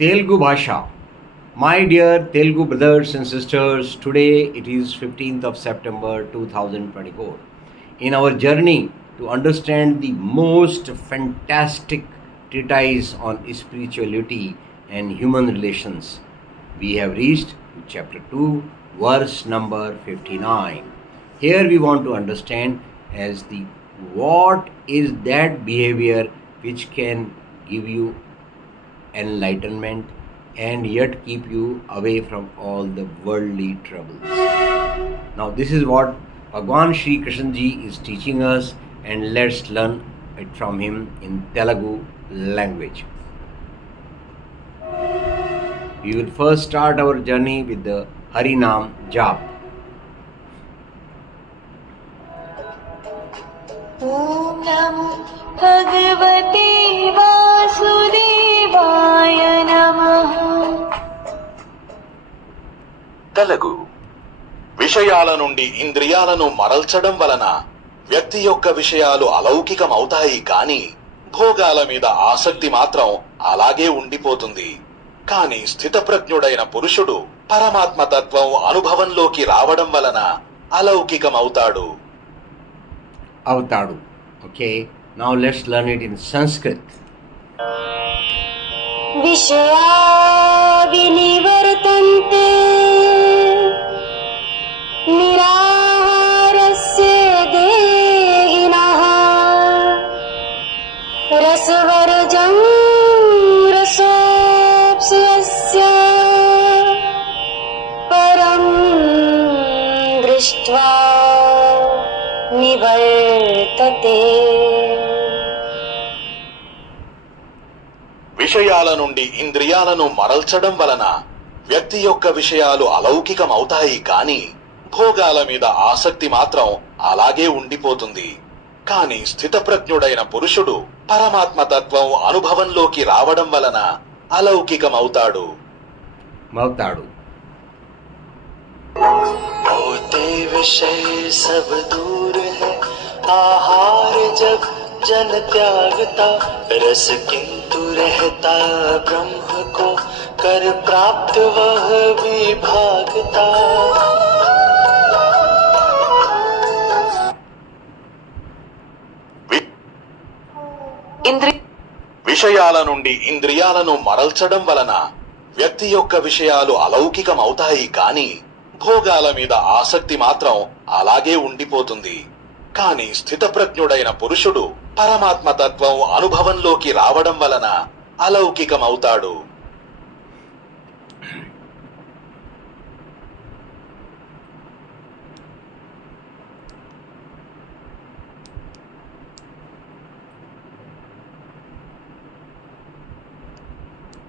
Telugu Bhasha. My dear Telugu brothers and sisters, today it is 15th of September 2024. In our journey to understand the most fantastic treatise on spirituality and human relations, we have reached chapter 2, verse number 59. Here we want to understand as the what is that behavior which can give you enlightenment and yet keep you away from all the worldly troubles. Now this is what Bhagwan Shri Krishna ji is teaching us, and let's learn it from him in Telugu language. We will first start our journey with the Harinam Jap. Om Namo Bhagavate Vasudevaya Namaha. Telugu విషయాల నుండి ఇంద్రియాలను మరల్చడం వలన వ్యక్తి యొక్క విషయాలు అలౌకికమవుతాయి కాని భోగాల మీద ఆసక్తి మాత్రం అలాగే ఉండిపోతుంది. కాని స్థితప్రజ్ఞుడైన పురుషుడు పరమాత్మ తత్వం అనుభవంలోకి రావడం వలన అలౌకికమవుతాడు. Avtadu. Okay, now let's learn it in Sanskrit. Vishaya vinivartante niraharasya dehinaha rasvarajam rasopsyasya param drishtva నివర్తతే. విషయాల నుండి ఇంద్రియాలను మరల్చడం వలన వ్యక్తి యొక్క విషయాలు అలౌకికమవుతాయి కాని భోగాల మీద ఆసక్తి మాత్రం అలాగే ఉండిపోతుంది. కాని స్థితప్రజ్ఞుడైన పురుషుడు పరమాత్మ తత్వం అనుభవంలోకి రావడం వలన అలౌకికమవుతాడు. Mavtadu. होते विषय सब दूर है, आहार जब जन त्यागता, रस किंतु रहता ब्रह्म को, कर प्राप्त वह विभागता. విషయాల నుండి ఇంద్రియాలను మరల్చడం వలన వ్యక్తి యొక్క విషయాలు అలౌకికమవుతాయి కాని భోగాల మీద ఆసక్తి మాత్రం అలాగే ఉండిపోతుంది. కాని స్థితప్రజ్ఞుడైన పురుషుడు పరమాత్మ తత్వం అనుభవంలోకి రావడం వలన అలౌకికమవుతాడు.